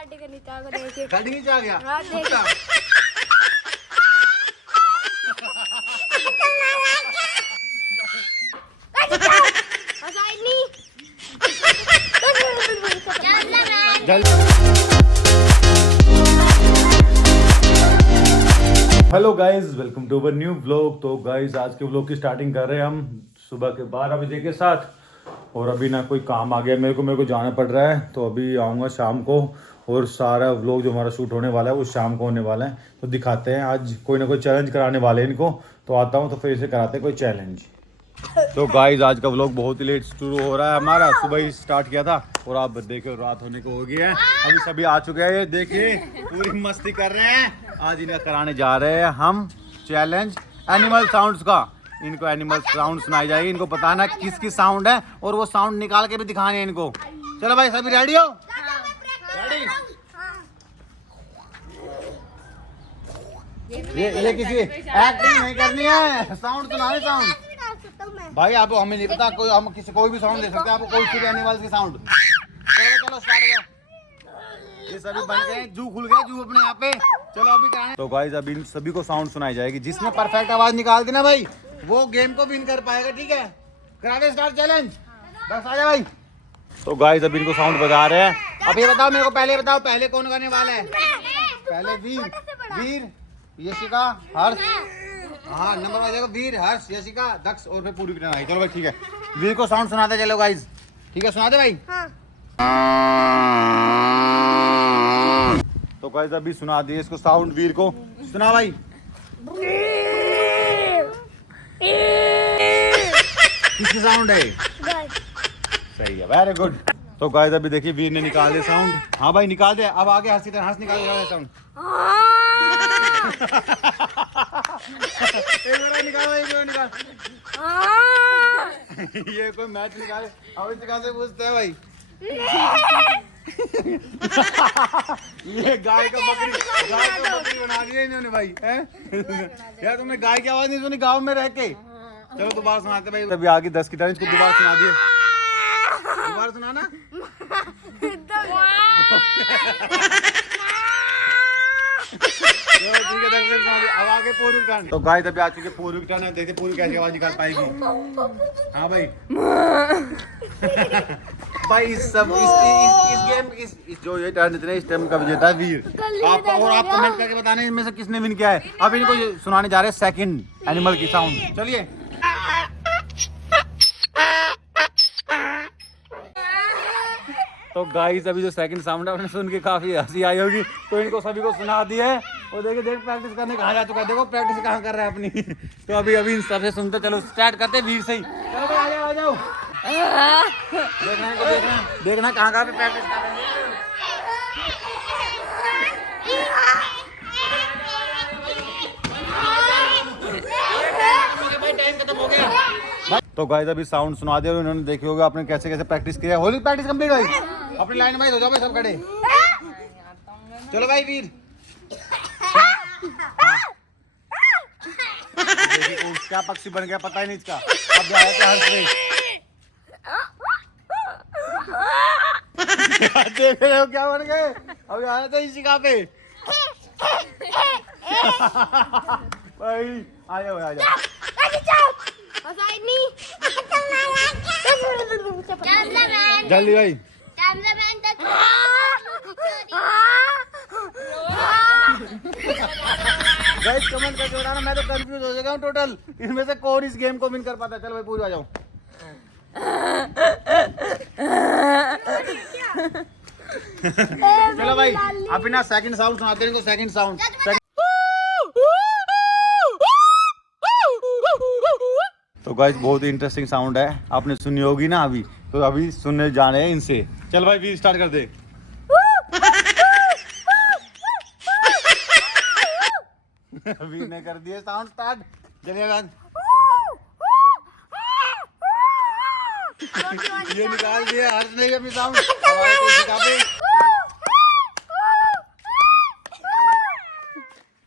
गाड़ी के नीचे आ गया। गाड़ी नीचे आ गया। हाँ, देख। Hello guys, welcome to our new vlog. तो गाइज आज के व्लॉग की स्टार्टिंग कर रहे हैं हम सुबह के 12 बजे के साथ। और अभी ना कोई काम आ गया मेरे को जाना पड़ रहा है, तो अभी आऊँगा शाम को। और सारा व्लॉग जो हमारा शूट होने वाला है वो शाम को होने वाला है, तो दिखाते हैं। आज कोई ना कोई चैलेंज कराने वाले हैं इनको, तो आता हूँ तो फिर इसे कराते हैं कोई चैलेंज। तो गाइज आज का व्लॉग बहुत ही लेट शुरू हो रहा है हमारा, सुबह ही स्टार्ट किया था और आप देखो रात होने को हो गई है। अभी सभी आ चुके हैं, देखिए पूरी मस्ती कर रहे हैं। आज इन्हें कराने जा रहे हैं हम चैलेंज एनिमल साउंड्स का। इनको एनिमल साउंड सुनाई जाएगी, इनको बताना किस किस साउंड है और वो साउंड निकाल के भी दिखाने हैं इनको। चलो भाई सभी रेडी हो? रेडी? ये किसी एक्टिंग नहीं करनी है, साउंड सुनाने। साउंड भाई आपको हमें नहीं पता, कोई हम किसी कोई भी साउंड दे सकते हैं आपको, कोई सी भी एनिमल्स की साउंड। चलो स्टार्ट करो। ये सभी बन गए, जू खुल गया जू अपने यहाँ पे। चलो अभी कहाँ है? तो गाइस अभी इन सभी को साउंड सुनाई जाएगी, जिसने परफेक्ट आवाज निकाल दी ना भाई वो गेम को विन कर पाएगा। ठीक है, करा दे स्टार्ट चैलेंज। बस आ जा भाई। तो गाइस अभी इनको साउंड बता रहे हैं। अब ये बताओ मेरे को, पहले बताओ पहले कौन गाने वाला है? पहले वीर, यशिका, हर्ष। हाँ नंबर वाइज वीर, हर्ष, यशिका, दक्ष और फिर पूरी आई। चलो भाई ठीक है, वीर को साउंड सुनाते चलो गाइस। ठीक है सुना दे भाई। हाँ। तो गाइस अभी सुना दिए इसको साउंड, वीर को सुना भाई। किसकी साउंड है? सही है, वेरी गुड। तो गाइस अभी देखिए वीर ने निकाल दिया साउंड। हाँ भाई निकाल दे। अब आगे हर्ष की तरह हर्ष निकाल दिया साउंड। एक बार निकाल। ये कोई मैच निकाले, अब इससे कहाँ से पूछते हैं भाई? ये गाय का बकरी बना दिया इन्होंने भाई। यार तुमने गाय की आवाज नहीं सुनी गाँव में रह के? चलो दोबारा सुनाते भाई। अभी आगे 10 की टर्न, इसको दोबारा सुना दिए। दोबारा सुनाना। ठीक है, अब आगे पूर्वी टर्न। तो गाइस अभी आ चुके पूर्वी टर्न है, देखते पूर्वी कैसी आवाज निकाल पाएगी। हाँ भाई। भाई इस गेम जो ये टर्न जितने इस टाइम का विजेता है वीर। आप कमेंट करके बताना इनमें से किसने विन किया है। अब इनको सुनाने जा रहे हैं सेकंड एनिमल की साउंड। चलिए। तो गाइस अभी जो सेकंड साउंड है आपने सुन के काफी हंसी आई होगी, तो इनको सभी को सुना दिया है। और देखिए देख प्रैक्टिस करने कहाँ जा चुका है, देखो प्रैक्टिस कहाँ कर रहा है अपनी। तो अभी इन सबसे सुनते चलो स्टार्ट करते वीर से ही। चलो भाई आ जाओ। देखना कहाँ पे प्रैक्टिस कर रहे हैं। तो गाइस अभी साउंड सुना दिया, उन्होंने देखी होगा आपने कैसे कैसे प्रैक्टिस किया है। होली प्रैक्टिस कंप्लीट भाई, अपनी लाइन में हो जाओ भाई सब खड़े। चलो भाई वीर। देखिए क्या पक्षी बन गया पता ही नहीं इसका। अब आया था हर्ष में। देख रहे हो क्या बन गए? अभी आया था इसी का पे। भाई आ जाओ आ जाओ। जल्दी भाई। गाइस कमेंट करके बताना, मैं तो कंफ्यूज हो गया हूँ टोटल। इनमें से कौन इस गेम को विन कर पाता है? चलो भाई पूरी आ जाओ। चलो भाई अब ना सेकंड साउंड सुनाते हैं इनको। सेकंड साउंड तो गाइस बहुत ही इंटरेस्टिंग साउंड है, आपने सुनी होगी ना अभी, तो अभी सुनने जाने हैं इनसे। चल भाई वीर स्टार्ट कर दे। वीर ने कर दिया साउंड स्टार्ट। चलिए ये निकाल दिया हर्ष ने अपनी साउंड।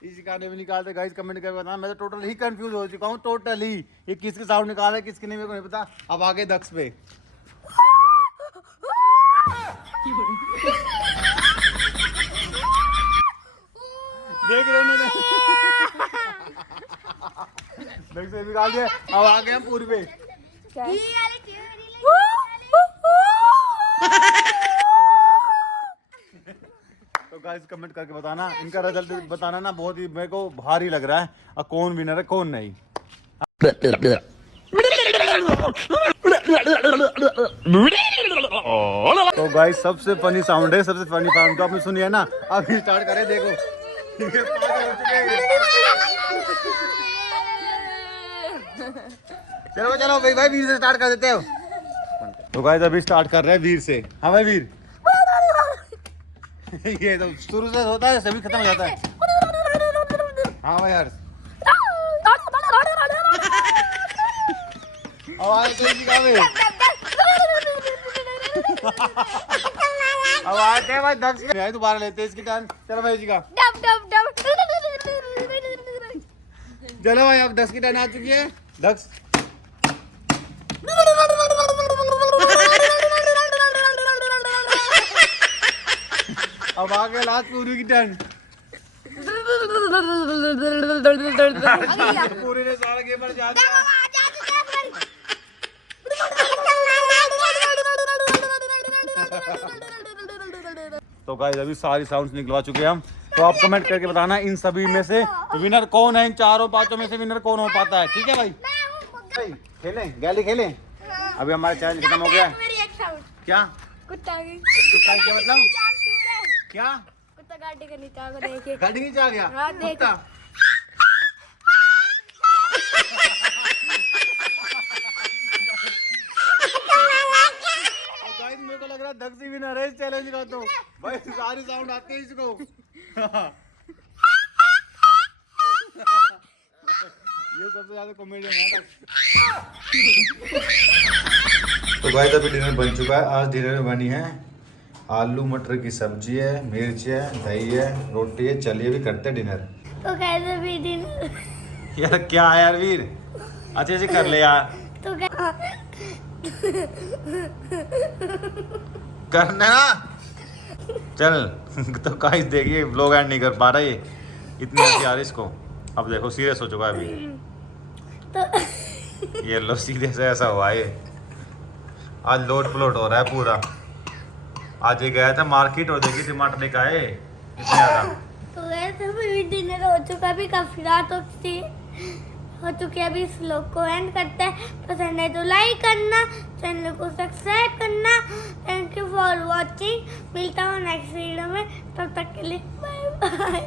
इसी गाने में निकालते गाइस कमेंट करके बताना। मैं तो टोटल ही कंफ्यूज हो चुका हूँ, टोटल ही। ये किसके साउंड निकाला है किसके नहीं मेरे को नहीं पता। अब आगे दक्ष पे। देख रोने दे। देख से निकाल दिया। अब आ गए हम पूरी पे। तो गाइस कमेंट करके बताना, इनका रिजल्ट बताना ना, बहुत ही मेरे को भारी लग रहा है। अब कौन विनर है कौन नहीं। तो गाइस सबसे फनी साउंड है, सबसे फनी साउंड तो आपने सुनी है ना। अभी स्टार्ट करें, देखो चलो चलो भाई भाई वीर से स्टार्ट कर देते हो। तो गाइस अभी स्टार्ट कर रहे हैं वीर से। हाँ भाई वीर। ये तो शुरू से होता है सभी खत्म हो जाता है। हाँ भाई हर्ष। आवाज तेज निकाले। आवाज है भाई दक्ष ने दोबारा लेते इसकी टर्न। चलो भाई जी का। चलो भाई अब 10 की टर्न आ चुकी है। दक्ष अब आ गया लास्ट पूरी की टर्न। पूरी ने सारा गेम पर जा दिया। तो गाइस अभी सारी साउंड्स निकलवा चुके हैं हम। तो आप कमेंट करके बताना इन सभी में से विनर कौन है, इन चारों पांचों में से विनर कौन हो पाता है। ठीक है भाई, खेलें गैली खेलें। अभी हमारा चैलेंज खत्म हो गया है। क्या कुत्ता क्या मतलब क्या? कुत्ता गाड़ी के नीचे आगे देखिए। गाड़ी नीचे आ गया। हाँ, देख। कुत्ता। गाइस मेरे को लग रहा है दक्ष ही विनर है इस चैलेंज का। तो भाई सारी साउंड आती है इसको। ये सबसे ज्यादा कॉमेडियन है दक्ष। तो गाइस अभी डिनर बन चुका है। आज डिनर में बनी है आलू मटर की सब्जी है, मिर्च है, दही है, रोटी है। चलिए भी करते हैं डिनर। तो कैसे भी डिनर यार क्या है यार वीर, अच्छे से कर ले यार। तो क्या करना ना चल। तो गाइस देखिए व्लॉग एंड नहीं कर पा रहा ये, इतनी हंसी आ रही इसको। अब देखो सीरियस हो चुका है अभी। तो ये लो सीरियस ऐसा हुआ है। आज लोट प्लोट हो रहा है पूरा। आज ये गया था मार्केट और देखिए टमाटर लेकर आए इतने ज्यादा। तो वैसे भी डिनर हो चुका, भी काफी रात हो चुकी है। अभी इस व्लॉग को एंड करते हैं। पसंद है तो लाइक करना, चैनल को सब्सक्राइब करना। Thank you for watching. मिलता हूँ नेक्स्ट वीडियो में, तब तक के लिए बाय बाय।